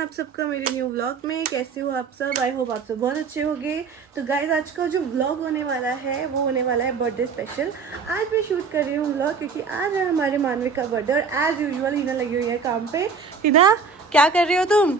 आप सबका मेरे न्यू व्लॉग में। कैसे हो आप सब? आई होप आप सब बहुत अच्छे होंगे। तो गाइस आज का जो व्लॉग होने वाला है वो होने वाला है बर्थडे स्पेशल। आज मैं शूट कर रही हूँ व्लॉग क्योंकि आज है हमारे मानविक का बर्थडे और एज यूजुअल हिना लगी हुई है काम पे। हिना क्या कर रही हो तुम?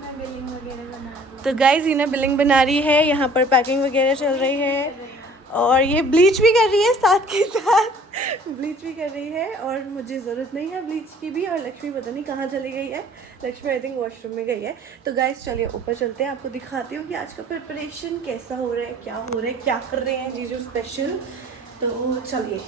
मैं बिलिंग वगैरह बना रही हूँ। तो गाइस हिना बिलिंग बना रही है, यहाँ पर पैकिंग वगैरह चल रही है और ये ब्लीच भी कर रही है, साथ के साथ ब्लीच भी कर रही है। और मुझे ज़रूरत नहीं है ब्लीच की भी। और लक्ष्मी पता नहीं कहाँ चली गई है। लक्ष्मी आई थिंक वॉशरूम में गई है। तो गाइस चलिए ऊपर चलते हैं, आपको दिखाती हूँ कि आज का प्रिपरेशन कैसा हो रहा है, क्या हो रहा है, क्या कर रहे हैं जीजू स्पेशल। तो चलिए।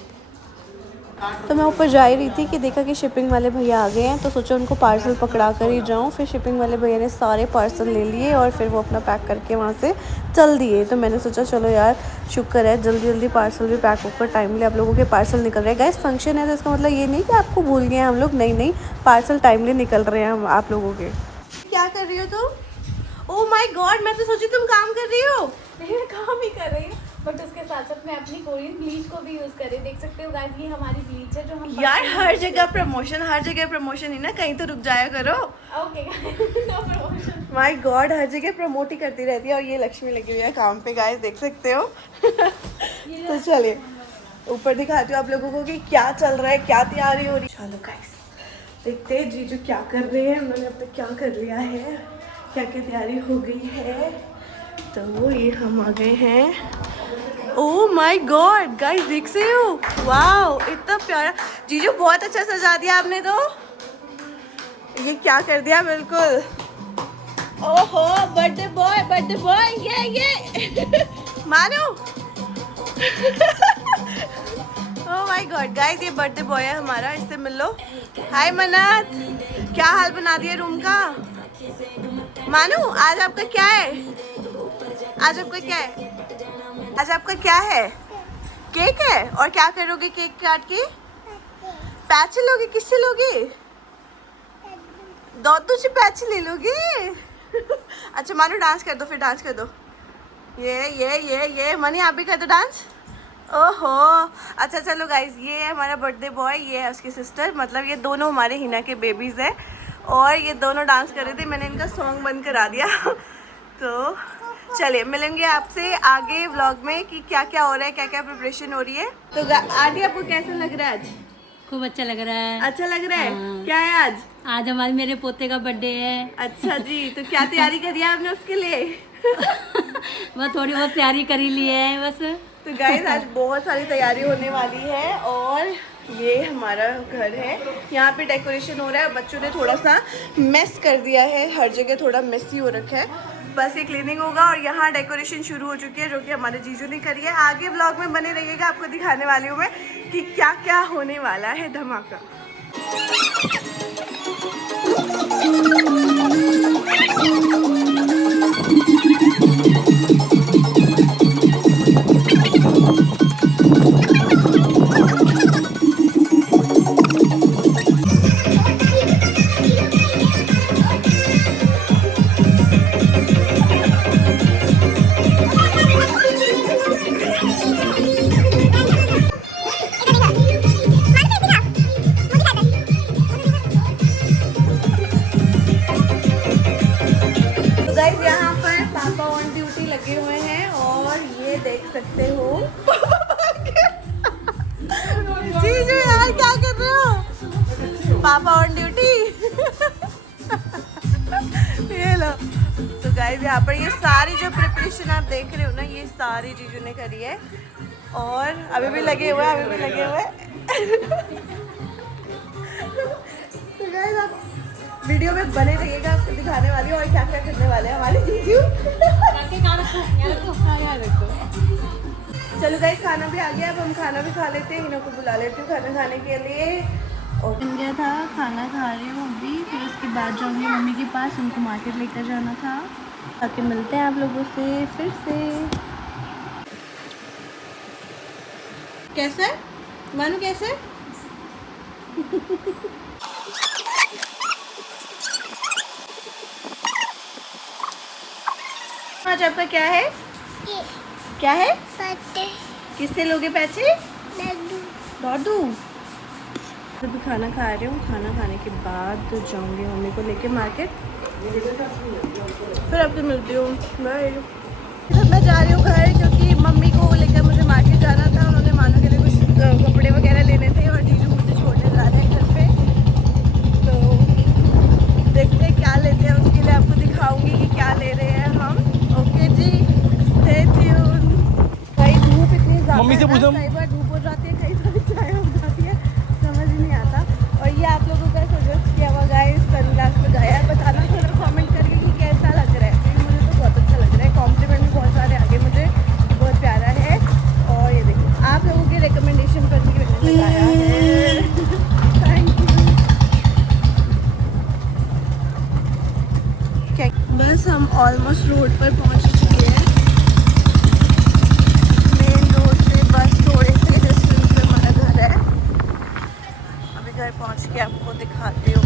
तो मैं ऊपर जा ही रही थी कि देखा कि शिपिंग वाले भैया आ गए हैं, तो सोचा उनको पार्सल पकड़ा कर ही जाऊँ। फिर शिपिंग वाले भैया ने सारे पार्सल ले लिए और फिर वो अपना पैक करके वहाँ से चल दिए। तो मैंने सोचा चलो यार शुक्र है जल्दी जल्दी पार्सल भी पैक होकर टाइमली आप लोगों के पार्सल निकल रहे हैं। गाइस फंक्शन है तो इसका मतलब ये नहीं कि आपको भूल गए हैं हम लोग, नहीं, पार्सल टाइमली निकल रहे हैं हम आप लोगों के। क्या कर रही हो तुम? ओह माय गॉड, मैं तो सोची तुम काम कर रही हो। नहीं मैं काम ही कर रही हूँ, बट उसके साथ साथ मैं अपनी कोरियन ब्लीच को भी यूज कर रही हूँ। देख सकते हो गाइस, ये हमारी ब्लीच है जो हम यार हर जगह प्रमोशन ही ना, कहीं तो रुक जाया करो। Okay no promotion. My god, हर जगह प्रमोट ही करती रहती है। और ये लक्ष्मी लगी हुई है काम पे गाइस, देख सकते हो। तो चलिए ऊपर दिखाती हूँ आप लोगों को कि क्या चल रहा है, क्या तैयारी हो रही है। चलो गाइस देखते हैं जीजू क्या कर रहे हैं, उन्होंने अब तक क्या कर लिया है, क्या क्या तैयारी हो गई है। तो ये हम आ गए हैं। ओह माय गॉड गाइस, देख से हो, वाओ इतना प्यारा। जीजू बहुत अच्छा सजा दिया आपने। तो ये क्या कर दिया बिल्कुल। ओहो बर्थडे बॉय ये मानो। ओह माय गॉड गाइस, ये बर्थडे बॉय है हमारा, इससे मिल लो। हाय मन्नत, क्या हाल बना दिया रूम का। मानो आज आपका क्या है? आज आपका क्या है? केक है। और क्या करोगे केक काट के? पैसे लोगे? किससे लोगे? दौदू से पैसे ले लोगे? अच्छा मानो डांस कर दो, फिर डांस कर दो। ये मनी आप भी कर दो डांस। ओहो अच्छा चलो गाइज, ये है हमारा बर्थडे बॉय, ये है उसकी सिस्टर, मतलब ये दोनों हमारे हिना के बेबीज़ हैं। और ये दोनों डांस कर रहे थे, मैंने इनका सॉन्ग बंद करा दिया। तो चलिए मिलेंगे आपसे आगे व्लॉग में कि क्या क्या हो रहा है, क्या क्या प्रिपरेशन हो रही है। तो आंटी आपको कैसा लग रहा है आज? खूब अच्छा लग रहा है। अच्छा लग रहा है। हाँ। क्या है आज? आज हमारे मेरे पोते का बर्थडे है। अच्छा जी, तो क्या तैयारी करी है आपने उसके लिए? बस थोड़ी बहुत तैयारी कर ही ली है बस। तो गाइस आज बहुत सारी तैयारी होने वाली है। और ये हमारा घर है, यहाँ पे डेकोरेशन हो रहा है। बच्चों ने थोड़ा सा मेस कर दिया है, हर जगह थोड़ा मेसी हो रखा है। बस ये क्लीनिंग होगा और यहाँ डेकोरेशन शुरू हो चुकी है जो कि हमारे जीजू ने करी है। आगे व्लॉग में बने रहिएगा, आपको दिखाने वाली हूँ मैं कि क्या क्या होने वाला है धमाका। यहाँ पर पापा ऑन ड्यूटी लगे हुए हैं और ये देख सकते हो। जीजू यार क्या कर रहे हो? पापा ऑन ड्यूटी। ये लो। तो गाइस यहाँ पर ये सारी जो प्रिपरेशन आप देख रहे हो ना, ये सारी जीजू ने करी है और अभी भी लगे हुए हैं। तो गाइस आप वीडियो में बने रहिएगा, आपको दिखाने वाली हूँ और क्या क्या करने वाले हैं हमारे जीजू। चलो गाइस खाना भी आ गया, अब हम खाना भी खा लेते हैं। इन्हों को बुला लेती हूँ खाना खाने के लिए। और बन गया था, खाना खा रही हूँ अभी, फिर उसके बाद जाऊँगी मम्मी के पास, उनको मार्केट लेकर जाना था। आके मिलते हैं आप लोगों से फिर से। कैसे मानू, कैसे? आज आपका क्या है? क्या है? किससे लोगे पैसे? दादू। अभी खाना खा रही हूँ, खाना खाने के बाद जाऊँगी मम्मी को लेके मार्केट, फिर आपसे मिलती हूँ। बाय। मैं जा रही हूँ घर क्योंकि मम्मी को लेकर मुझे मार्केट जाना था। उन्होंने मानो के लिए कुछ कपड़े वगैरह लेने थे और जीजू मुझे छोड़ने जा रहे हैं घर पे, तो देखते हैं क्या लेते हैं। उसके लिए आपको दिखाऊंगी कि क्या ले रहे हैं हम। ओके जी, स्टे ट्यून। भाई धूप इतनी ज़्यादा है ना, कई बार धूप हो जाती है, कई बार छाया हो जाती है, समझ ही नहीं आता। और ये आप लोगों का सजेस्ट किया हुआ गाइस सनग्लास लगाया है, बताना थोड़ा कमेंट करके कि कैसा लग रहा है, क्योंकि मुझे तो बहुत अच्छा लग रहा है। कॉम्प्लीमेंट भी बहुत सारे आगे मुझे, बहुत प्यारा है। और ये देखो आप लोगों के रिकमेंडेशन पर भी मैंने लगाया है। Thank you. बस हम ऑलमोस्ट रोड पर पहुंच चुके हैं। मेन रोड से बस थोड़े से डिस्टेंस पे हमारा घर है। अभी घर पहुंच के आपको दिखाती हूँ।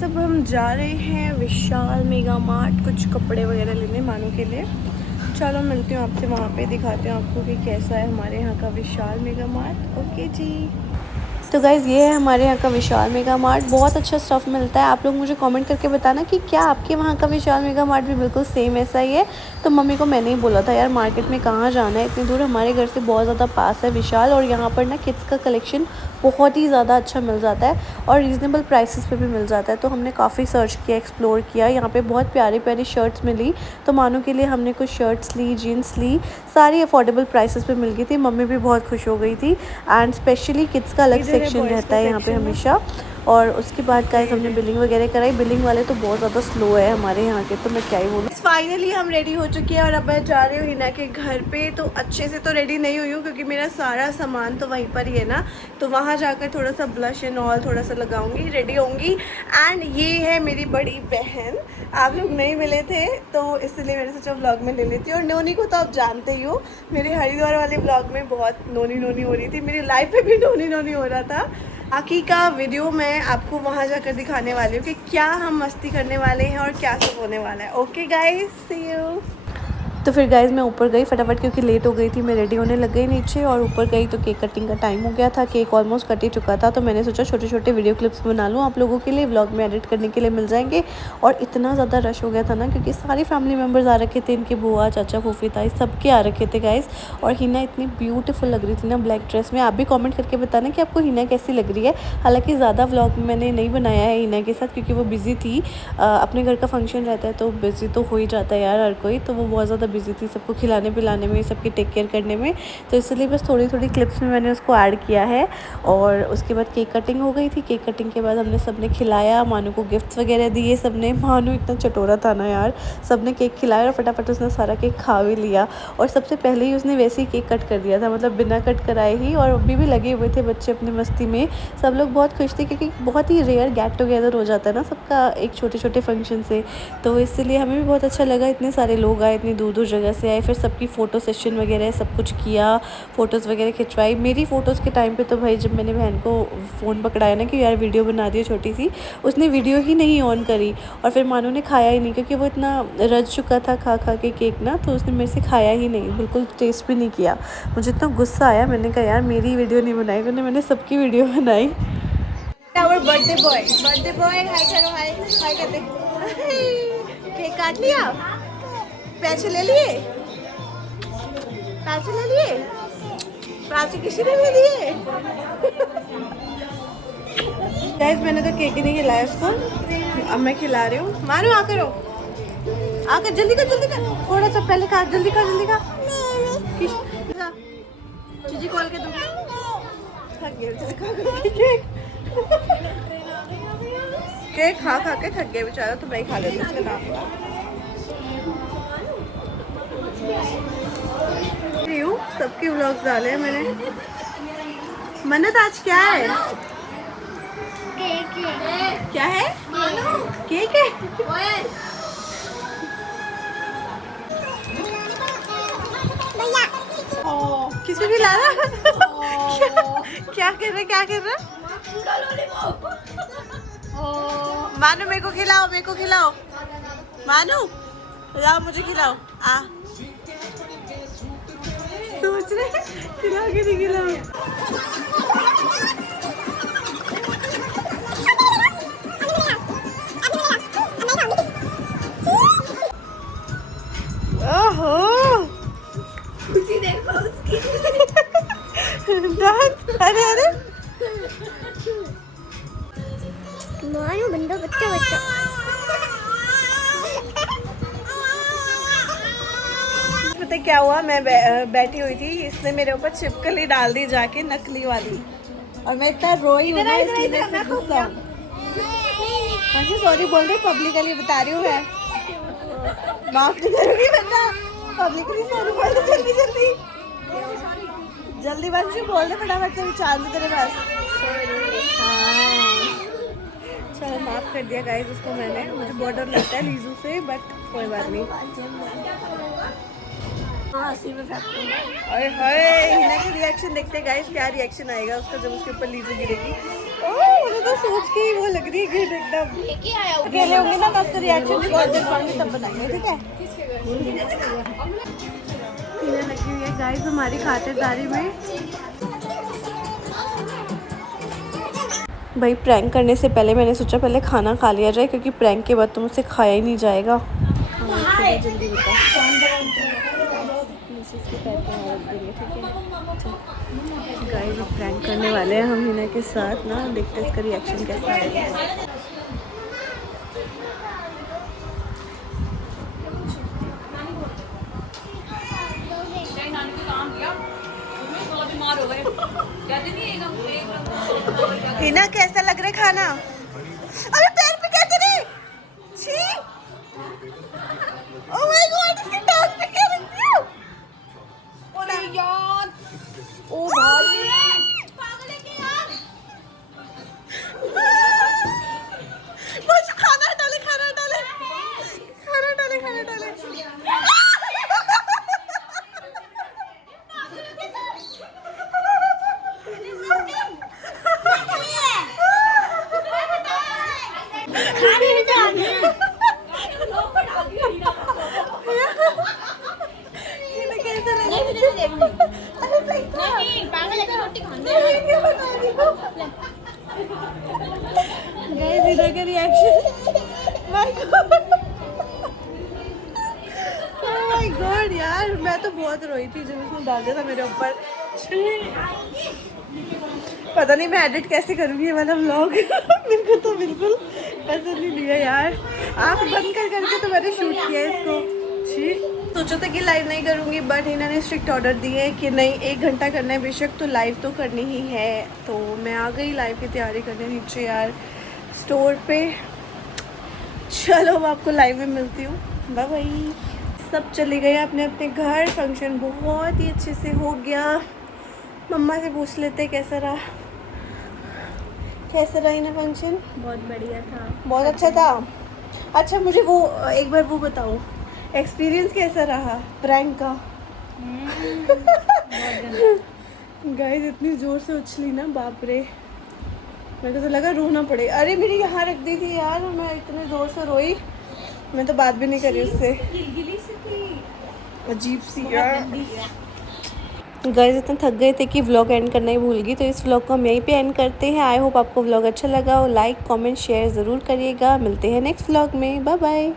सब हम जा रहे हैं विशाल मेगा मार्ट कुछ कपड़े वगैरह लेने मानो के लिए। चलो मिलती हूँ आपसे वहाँ पे, दिखाती हूँ आपको कि कैसा है हमारे यहाँ का विशाल मेगा मार्ट। ओके जी। तो गाइज़ ये है हमारे यहाँ का विशाल मेगा मार्ट। बहुत अच्छा स्टफ़ मिलता है। आप लोग मुझे कमेंट करके बताना कि क्या आपके वहाँ का विशाल मेगा मार्ट भी बिल्कुल सेम ऐसा ही है। तो मम्मी को मैंने ही बोला था यार मार्केट में कहाँ जाना है, इतनी दूर, हमारे घर से बहुत ज़्यादा पास है विशाल। और यहाँ पर ना किड्स का कलेक्शन बहुत ही ज़्यादा अच्छा मिल जाता है और रीज़नेबल प्राइसेस पे भी मिल जाता है। तो हमने काफ़ी सर्च किया, एक्सप्लोर किया। यहाँ पे बहुत प्यारी प्यारी शर्ट्स मिली, तो मानो के लिए हमने कुछ शर्ट्स ली, जीन्स ली, सारी अफोर्डेबल प्राइसेस पे मिल गई थी। मम्मी भी बहुत खुश हो गई थी। एंड स्पेशली किड्स का अलग सेक्शन रहता है यहाँ पे हमेशा। और उसके बाद गाइस हमने बिलिंग वगैरह कराई। बिलिंग वाले तो बहुत ज़्यादा स्लो है हमारे यहाँ के, तो मैं क्या ही बोलूँ। फाइनली हम रेडी हो चुके हैं और अब मैं जा रही हूँ हिना के घर पे। तो अच्छे से तो रेडी नहीं हुई हूँ क्योंकि मेरा सारा सामान तो वहीं पर ही है ना, तो वहाँ जाकर थोड़ा सा ब्लश एंड ऑल थोड़ा सा लगाऊंगी, रेडी होंगी। एंड ये है मेरी बड़ी बहन, आप लोग नहीं मिले थे तो इसलिए मैंने सोचा व्लॉग में ले लेती हूँ। और नोनी को तो आप जानते ही हो, मेरे हरिद्वार वाले व्लॉग में बहुत नोनी नोनी हो रही थी, मेरी लाइफ में भी नोनी नोनी हो रहा था। बाकी का वीडियो मैं आपको वहाँ जाकर दिखाने वाली हूँ कि क्या हम मस्ती करने वाले हैं और क्या सब होने वाला है। Okay guys, see you. तो फिर गाइज़ मैं ऊपर गई फटाफट क्योंकि लेट हो गई थी। मैं रेडी होने लग गई नीचे और ऊपर गई तो केक कटिंग का टाइम हो गया था। केक ऑलमोस्ट कट ही चुका था, तो मैंने सोचा छोटे छोटे वीडियो क्लिप्स बना लूँ आप लोगों के लिए, व्लॉग में एडिट करने के लिए मिल जाएंगे। और इतना ज़्यादा रश हो गया था ना क्योंकि सारी फैमिली मेम्बर्स आ रखे थे, इनके बुआ चाचा फूफी ताई सबके आ रखे थे गाइज़। और हिना इतनी ब्यूटीफुल लग रही थी ना ब्लैक ड्रेस में। आप भी कॉमेंट करके बताना कि आपको हिना कैसी लग रही है। हालाँकि ज़्यादा व्लॉग मैंने नहीं बनाया है हिना के साथ क्योंकि वो बिज़ी थी। अपने घर का फंक्शन रहता है तो बिज़ी तो हो ही जाता है यार हर कोई, तो वो बहुत ज़्यादा बिज़ी थी सबको खिलाने पिलाने में, सबकी टेक केयर करने में। तो इसलिए बस थोड़ी थोड़ी क्लिप्स में मैंने उसको ऐड किया है। और उसके बाद केक कटिंग हो गई थी। केक कटिंग के बाद हमने सबने खिलाया, मानू को गिफ्ट्स वगैरह दिए सबने। मानू इतना चटोरा था ना यार, सबने केक खिलाया और फटाफट उसने सारा केक खा भी लिया। और सबसे पहले ही उसने वैसे ही केक कट कर दिया था, मतलब बिना कट कराए ही। और अभी भी लगे हुए थे बच्चे अपनी मस्ती में। सब लोग बहुत खुश थे क्योंकि बहुत ही रेयर गेट टुगेदर हो जाता है ना सबका एक छोटे छोटे फंक्शन से, तो इसलिए हमें भी बहुत अच्छा लगा। इतने सारे लोग आए, इतनी दूर दूर जगह से आए। फिर सबकी फ़ोटो सेशन वगैरह सब कुछ किया, फ़ोटोज़ वगैरह खिंचवाई। मेरी फ़ोटोज़ के टाइम पे तो भाई जब मैंने बहन को फ़ोन पकड़ाया ना कि यार वीडियो बना दी छोटी सी, उसने वीडियो ही नहीं ऑन करी। और फिर मानू ने खाया ही नहीं क्योंकि वो इतना रज चुका था खा खा के केक ना, तो उसने मेरे से खाया ही नहीं, बिल्कुल टेस्ट भी नहीं किया। मुझे इतना गुस्सा आया, मैंने कहा यार मेरी वीडियो नहीं बनाई तूने, मैंने सबकी वीडियो बनाई। बर्थडे बॉय हाय करो, हाय हाय कर दे। केक काट लिया, पैसे ले लिए, पैसे ले लिए, पैसे किसी ने नहीं दिए। गाइस मैंने तो केक ही नहीं खिलाया उसको, अब मैं खिला रही हूँ। मारो आकर हो, आकर जल्दी कर जल्दी कर, थोड़ा सा पहले खा, जल्दी खा जल्दी खा। चीजी खोल के दो, थक गया केक खा खा के थक गया बेचारा, तो मैं ही खा लेती हूँ उसके नाम पर। सबके व्लॉग्स डाले हैं मैंने। मन्नत आज क्या है? केक है। क्या है? केक है। किसको खिला रहा? क्या कर रहा? क्या कर रहा? मानू मेरे को खिलाओ, मेरे को खिलाओ। मानू लाओ मुझे खिलाओ। आ सोच रहे खिला के नहीं खिलाओ। अरे अरे बंदा बच्चा बच्चा पता क्या हुआ, मैं बैठी हुई थी, इसने मेरे ऊपर छिपकली डाल दी जाके, नकली वाली, और मैं इतना रोई हूँ ना, इसलिए मैं इससे गुस्सा हूँ। मुझे सॉरी बोल रही, पब्लिकली बता रही हूँ मैं, माफ नहीं करूँगी वरना पब्लिकली सॉरी बोल दे जल्दी जल्दी जल्दी बस बोल दे फटाफट से, चांद तेरे पास। हाँ चलो माफ कर दिया गाइस उसको मैंने, मुझे बहुत डर लगता है लीजू से, बट कोई बात नहीं। अरे हाय हिना की रिएक्शन देखते हैं गाइस, क्या रिएक्शन आएगा उसका जब उसके ऊपर लीजू गिरेगी। ओह मुझे तो सोच के ही वो लग रही है गिर एकदम। अकेले होंगे ना तो उसका रिएक्शन रिकॉर्ड कर पाएंगे तब बनाएंगे, ठीक है। हिना लगी हुई है गाइस हमारी खातिरदारी में। भाई प्रैंक करने से पहले मैंने सोचा पहले खाना खा लिया जाए, क्योंकि प्रैंक के बाद तो मुझसे खाया ही नहीं जाएगा। जल्दी बता गाइस प्रैंक करने वाले हैं हम हिना के साथ ना, देखते हैं इसका रिएक्शन कैसा आएगा। हिना कैसा लग रहा है खाना? अरे पैर पे क्या तेरे? छी! ओह माय गॉड इसके टांग पे क्या रख दिया? अरे यार! ओ भाई! पागल है क्या यार? बस खाना डाले खाना डाले खाना डाले खाना डाले। यार मैं तो बहुत रोई थी जब उसने डाल दिया था मेरे ऊपर। पता नहीं मैं एडिट कैसे करूँगी ये वाला व्लॉग। मेरे को तो बिल्कुल पसंद नहीं लिया यार, आँख बंद कर करके तो मैंने शूट किया इसको। सोचा था कि लाइव नहीं करूँगी, बट इन्होंने स्ट्रिक्ट ऑर्डर दिए है कि नहीं 1 घंटा करना है बेशक, तो लाइव तो करनी ही है। तो मैं आ गई लाइव की तैयारी करने नीचे यार स्टोर पे। चलो अब आपको लाइव में मिलती हूँ, बाय बाय। सब चले गए अपने अपने घर, फंक्शन बहुत ही अच्छे से हो गया। मम्मा से पूछ लेते कैसा रहा, कैसा रहा ना फंक्शन? बहुत बढ़िया था, बहुत अच्छा था। अच्छा मुझे वो एक बार वो बताओ एक्सपीरियंस कैसा रहा प्रैंक का? गाइस इतनी ज़ोर से उछली ना, बाप रे मेरे को तो लगा रोना पड़े। अरे मेरी यहाँ रख दी थी यार, मैं इतने ज़ोर से रोई, मैं तो बात भी नहीं करी उससे, अजीब सी यार। गाइस इतना थक गए थे कि व्लॉग एंड करना ही भूल गई, तो इस व्लॉग को हम यहीं पे एंड करते हैं। आई होप आपको व्लॉग अच्छा लगा हो, लाइक कमेंट शेयर ज़रूर करिएगा। मिलते हैं नेक्स्ट व्लॉग में, बाय बाय।